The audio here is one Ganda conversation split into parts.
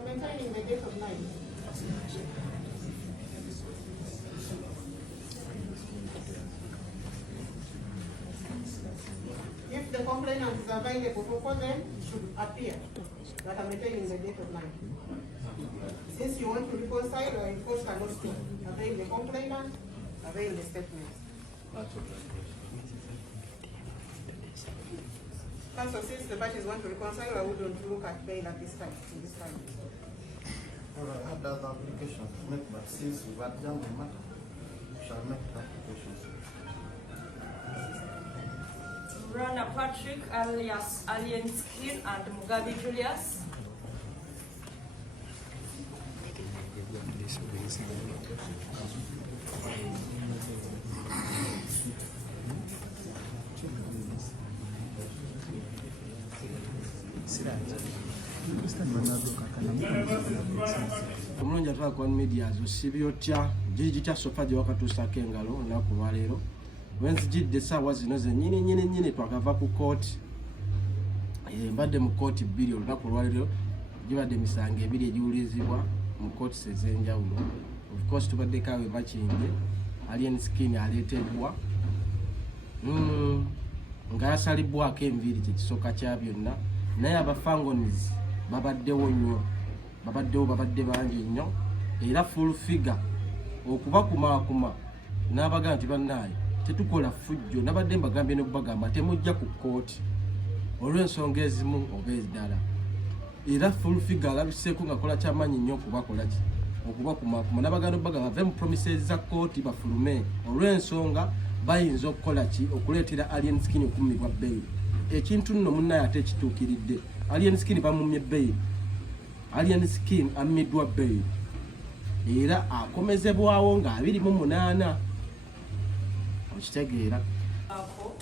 Maintaining the date of 9. If the complainant is available before then, it should appear that I'm maintaining the date of 9. Since you want to reconcile, or in court cannot stop, avail the complainant, avail the statement. Counsel, since the parties want to reconcile, I wouldn't look at bail at this time, in this time. I had other applications to make, but since we've adjourned the matter, we shall make applications. Rana Patrick alias Alien Skin and Mugabe Julius. Omulungi atwala ku media osibyotya gigitya sofa gye wakatuusako engalo olunaku lwaleero wenzijidde essaawa zino zennyini twakava ku kooti mbadde mu kooti bbiri olunaku lwaleero gibadde emisango ebiri egiwulizibwa mu kooti ez'enjawulo. Of course tubaddeko awe Bakinge Alien Skin aleeteddwa nga yasalibwako enviiri kye kisooka kya byonna, naye abafangonizi babadde bangi nnyo, era full figure okubakumaakuma n'abagamba nti bannaaye tetukola fujjo. Nabadde mbagambye ne kubagamba temujja ku kooti olw'ensonga ezimu oba ezdala, era full figure alabiseeko nga kola kyamaanyi nnyo okubakola ki okubakumaakuma. Nabagamba bagamba bave mu promises za kooti bafulume olw'ensonga bayinza okukola ki okuleetera Alien Skin okummibwa bbeeyi. Ekintu nno munnaye ate ekituukiridde, Alien Skin bamumye bbeeyi, Alien Skin ammiddwa bbeeyi era akomezebwawo nga 28. Okitegeera Ako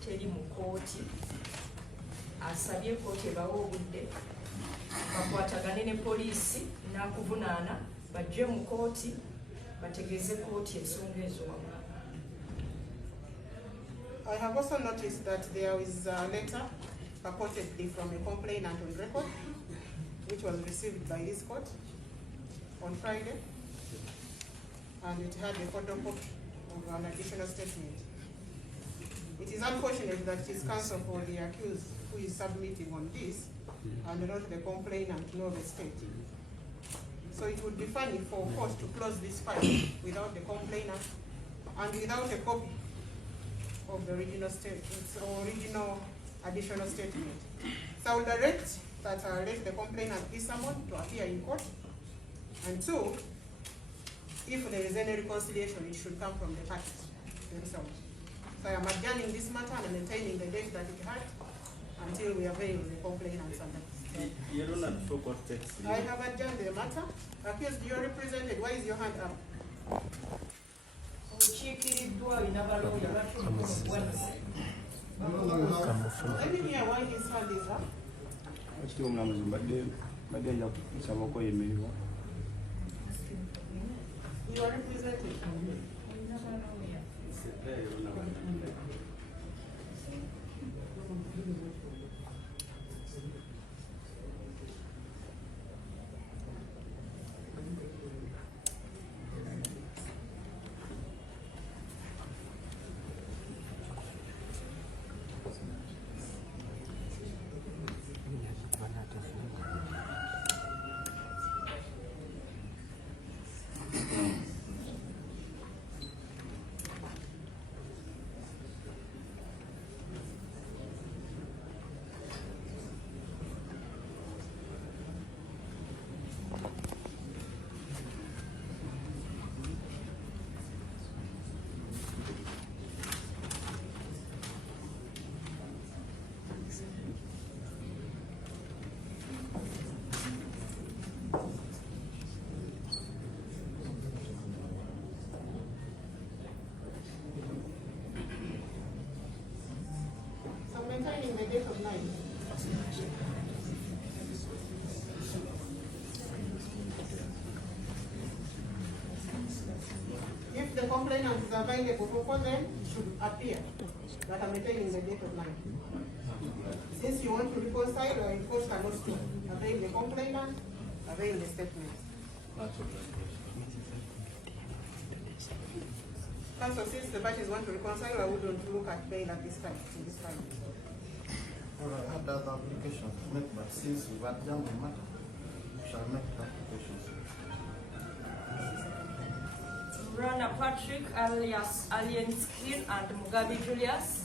teri mu kooti asabye kooti ebawe obudde bakwatagane ne poliisi n'akuvunaana bajje mu kooti bategeeze kooti ensonga ezo wamu. I have also noticed that there is a letter purportedly from a complainant on record, which was received by this court on Friday, and it had a photocopy of an additional statement. It is unfortunate that it is counsel for the accused who is submitting on this, and not the complainant nor the state. So it would be funny for court to close this file without the complainant and without a copy of the original original additional statement. So I will direct that let the complainant be summoned to appear in court, and two, if there is any reconciliation, it should come from the parties themselves. So I am adjourning this matter and maintaining the date that it had until we avail the complainant. I have adjourned the matter. Accused, you are represented. Why is your hand up? Let me hear why his hand is up. You are represented. If the complainant is available for them, should appear that I'm maintaining the date of line. Since you want to reconcile, or in court cannot avail the complainant, avail the statement. Counsel, since the parties want to reconcile, I wouldn't look at bail at this time, in this time. All right, I had other applications to make, but since we've adjourned the matter, we shall make the applications. Rana Patrick alias Alien Skin and Mugabe Julius.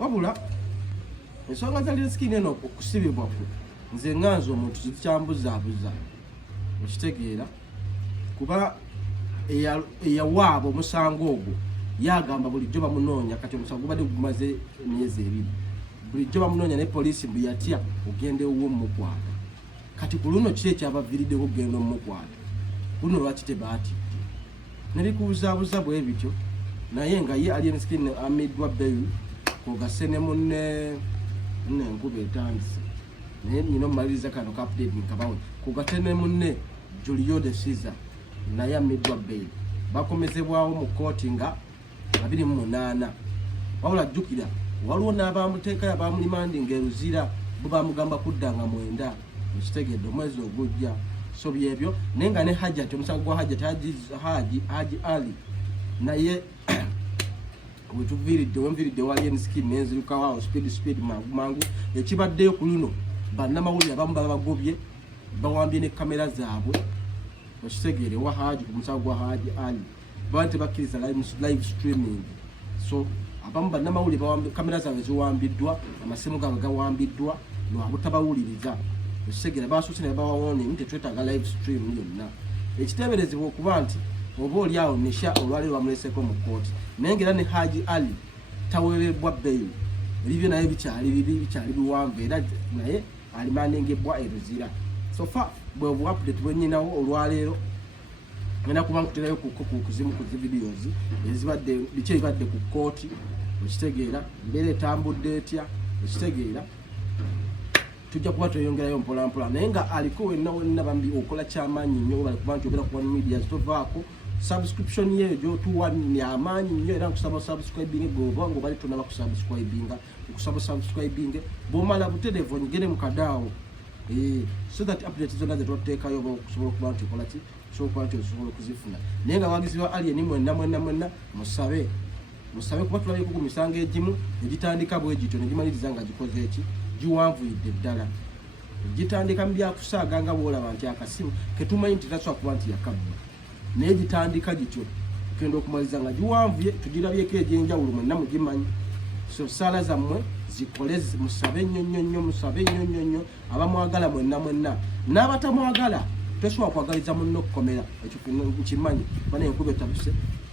wabula ensonga za Alien eno okusibibwa kwe nze nganza omuntu kikyambuzaabuza okitegeera kuba eyawaaba omusango ogwo yagamba bulijjo bamunoonya kati omusango gubadde gumaze emyezi 2 bulijjo bamunoonya ne poliisi mbu yatya ogende ewuwo mumukwata kati ku luno ki ekyabaviiriddeko okugenda omumukwata luno lwaki tebaatidde nebikubuzabuza bwe bityo naye nga ye Alien amiddwa beyu kugase ne munne enkuba etandise naye nina omumaliriza kano ka update nkabawe kugate ne munne Julio de Caesar naye amiddwa beyu bakomezebwawo mu kooti nga 28 wabula jjukira waliwo n'abamuteekayo abamulimandinga eruzira bo bamugamba kuddanga 9 ekitegedde omwezi ogujja so byebyo naye nga ne Hajjati omusango gwa Haji Ali naye wemviridde wa Alien nenzirukawo speed mangu ekibaddeyo ku luno bannamawulire abamu baba bagobye bawambye ne kamera zaabwe okitegeere wa Haji ku musango gwa Haji Ali baba tebakkiriza live streaming so abamu bannamawulire bawambye kamera zaabwe ziwambiddwa amasimu gaabwe gawambiddwa lwabutabawuliriza okitegeera basuuse ne babawoone nti tetwetaaga live stream yonna ekiteeberezebwa okuba nti oba oliawo nisha olwaleero bamuleseko mu kooti naye ngera ne Haji Ali taweebwa beyu ebibyo naye bikyali biwanvu era naye alimandingebwa eruzira sofa bwe update bwenyinawo olwaleero ngenda kuba nkuterayo kuzimu ku videos ezibadde biki ebibadde ku kooti okitegeera mbeera etambudde etya okitegeera tujja kuba tweyongerayo mpolampola naye nga aliko wenna bambi okola kyamaanyi nnyo bali kuba nti obera ku One Media tovaako subscription yeyo gyotuwa yamaanyi nnyo era nkusaba subscribing goba ngo bali tonaba kusubscribinga okusaba subscribing bwomala butereevu onyigere mu kadaawo so that update zonna zetwateekayo oba okusobola okuba nti okola ki osobola okuba nti osobola okuzifuna naye nga abawagizi ba Alien mwenna musabe kuba tulabeko ku misango egimu egitandika bwe gityo negimaliriza nga gikoze eki giwanvuyidde ddala gitandika mu byakusaaga nga bwolaba nti akasimu ketumanyi nti tasobola kuba nti yakabba naye gitandika gityo tugenda okumaliza nga giwanvuye tugirabyeko egyenjawulo mwenna mugimanyi so saala zammwe zikole musabe nnyo musabe nnyo abamwagala mwenna n'abatamwagala tosobola kwagaliza munno okukomera ekyo nkimanyi bana enkuba etabuse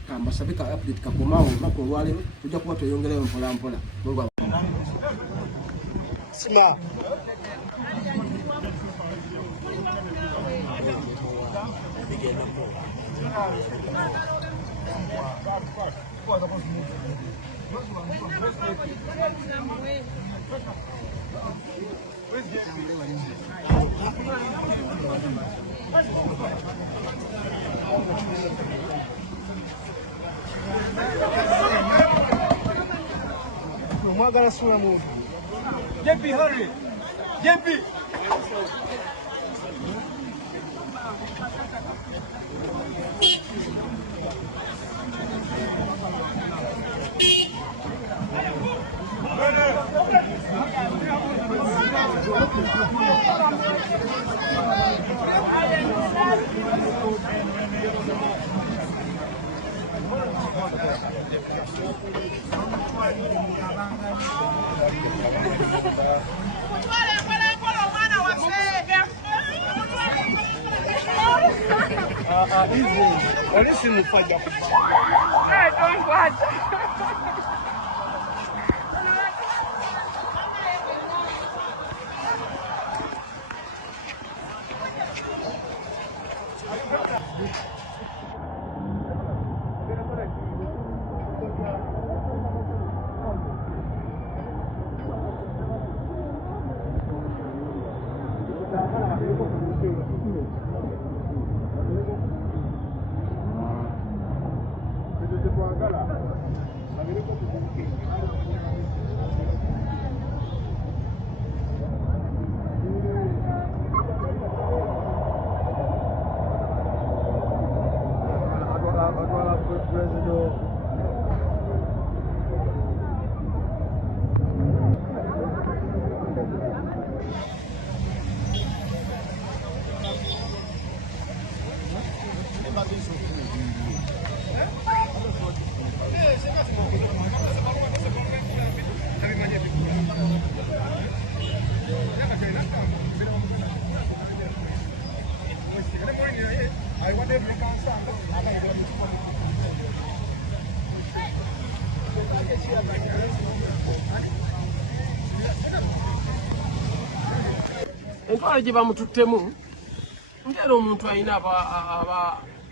kambasabe ka update kakomawo mpaka olwaleero tujja kuba tweyongerayo mpolampola Sima. mwagala sula muntu. JP, hurry. JP. Polisi mfanya Entwala gye bamututtemu ngera omuntu alina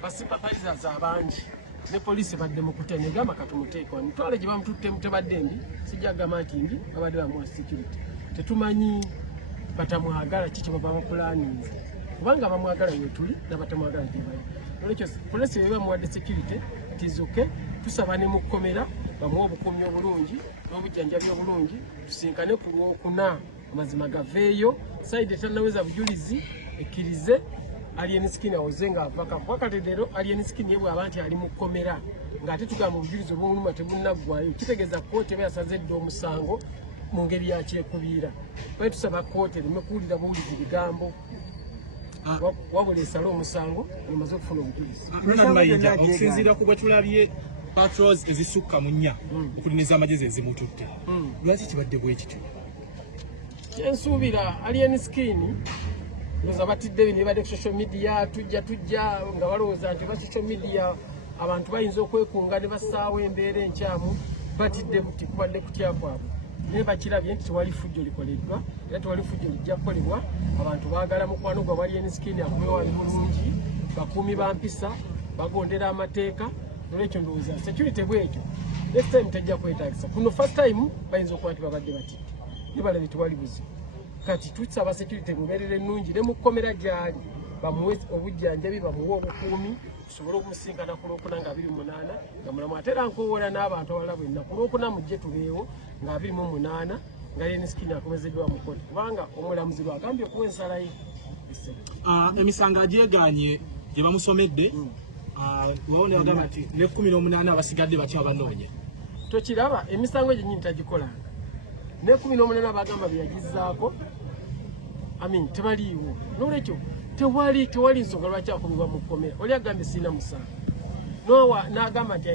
abasympathizers abangi ne poliisi badde mu kutya negamba katumuteekwa. Entwala gye bamututtemu tebadde mbi, sijja kugamba nti mbi, babadde bamuwa security. Tetumanyi batamwagala kiki baba bamupulaninze, kubanga bamwagala wetuli nabatamwagala gyebali. Olwekyo poliisi bwe bamuwadde security tizuke, tusaba ne mu kkomera bamuwa obukuumi obulungi n'obujjanjabi obulungi, tusinkane ku Lwokuna amazima gaveeyo, saidi tannaweza bujulizi ekkirize Alien Skin awoze ng'avaka. Wakati leero Alien Skin ye bw'aba nti ali mu kkomera ng'ate tugamba obujulizi obw'oluma tebunaggwayo, kitegeeza kkooti eba yasazedde omusango mu ngeri ya kyekubiira. Bwe tusaba kkooti ereme kuwulira buwulizi bigambo, wabula esale omusango ng'emaze okufuna obujulizi. Ronald Mayinja, okusinziira ku bwe tulabye patrols ezisukka mu 4 okuliniza amagezi ezimututte, lwaki kibadde bwe kityo? Kyensuubira Alien Skin ndowooza batidde ne badde ku social media tujja nga balowooza nti ba social media abantu bayinza okwekunga ne bassaawo embeera enkyamu, batidde buti kubadde kutya kwabwe. Naye bakirabye nti tewali fujjo likoleddwa era tewali fujjo lijja kukolebwa. Abantu baagala mukwano gwa Alien Skin akubeewa bulungi, bakuumi ba mpisa, bagondera amateeka. Olwekyo ndowooza security bwekyo next time tejja kwetaagisa. Kuno first time bayinza okuba nti babadde batidde ne balabye tewali buzibu. Kati tusaba security mubeerere ennungi ne mu kkomera gy'ali bamuwe obujjanjabi, bamuwe obukuumi, tusobole okumusinkana ku Lwokuna nga 28 nga mulamu. Ate era nkowoola n'abantu abalala bwenna ku Lwokuna mujje tubeewo nga 28 nga Alien Skin akomezeddwa mu kkooti, kubanga omulamuzi lwagambye okuwa ensala ye. Emisango agyegaanye gye bamusomedde, wawone bagamba nti ne 18 abasigadde batya banoonya. Tokiraba emisango egyo nnyini tagikolanga. Ne 18 bagamba byeyagizaako tebaliiwo. N'olwekyo tewali nsonga lwaki akomebwa mu kkomera. Oli agambye sirina musango n'agamba nti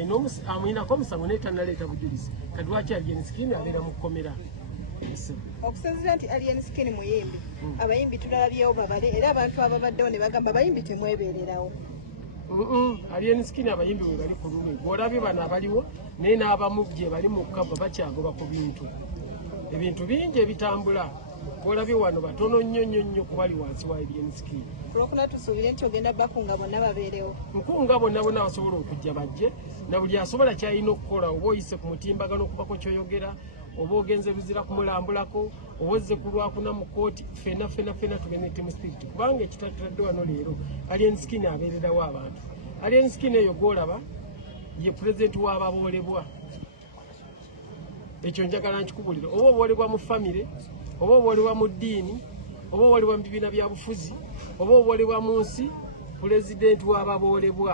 amulinako omusango naye tannaleeta bujulizi. Kati lwaki Alien Skin abeera mu kkomera? Okusinziira nti Alien Skin muyimbi, abayimbi tulabyewo babale era abantu ababaddewo ne bagamba abayimbi temwebeererawo. Alien Skin abayimbi bwe bali ku lulwe, bw'olabye bano abaliwo naye n'abamu gye bali mu kkava bakyagoba ku bintu. Ebintu bingi ebitambula, bw'olabye wano batono nnyo kubali wansi wa Alien Skin. Olwokuna tusuubire nti ogenda bakunga bonna babeerewo. Nkunga bonna basobola okujja bajje, na buli asobola kyalina okukola, oba oyise ku mutimbagano okubako kyoyogera, oba ogenze luzira kumulambulako, oba ozze ku Lwakuna mu kkooti, ffenna tugende team spirit. Kubanga ekitatadde wano leero Alien Skin abeererawo abantu. Alien Skin eyo gw'olaba ye pulezidenti w'ababoolebwa. ekyo njagala nkikubulira oba obuwolebwa mu famire oba obuwolebwa mu ddiini oba obuwolebwa mu bibiina bya bufuzi oba obuwolebwa mu nsi pulezidenti w'ababoolebwa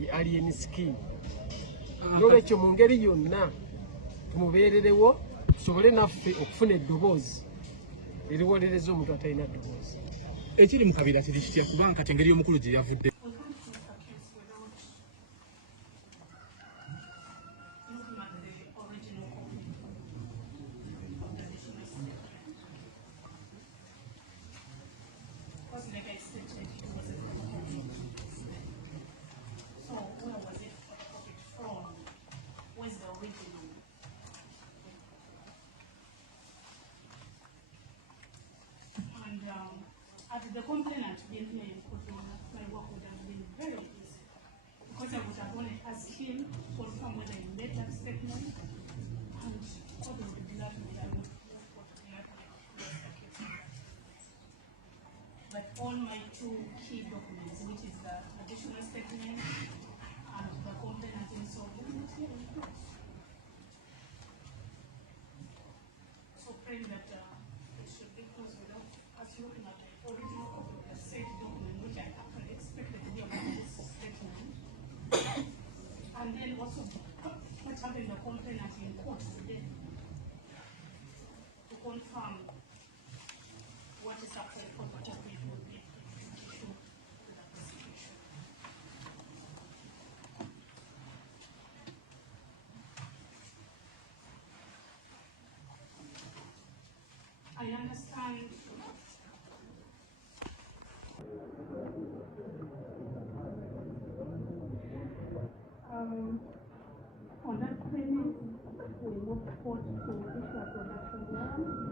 ye Alien Skin. N'olwekyo mu ngeri yonna tumubeererewo tusobole naffe okufuna eddoboozi eriwolereza omuntu atalina ddoboozi. Ekiri mu kabiira kiri kitya kubanga kati engeri y'omukulu gye yavudde. As the complainant being named, my work would have been very easy because I would have only asked him to confirm whether he made that statement and what would be that with I would move what we had was the case. But all my two key documents, which is the additional statement and the complainant himself, were not here in court. So praying that it should be closed without us looking at the original copy of the said document, which I actually expected to be about this statement. And then also not having the complainant in court today to confirm what is actually property which would be true to the prosecution. I understand on that premise, we look forward to issue a production warrant.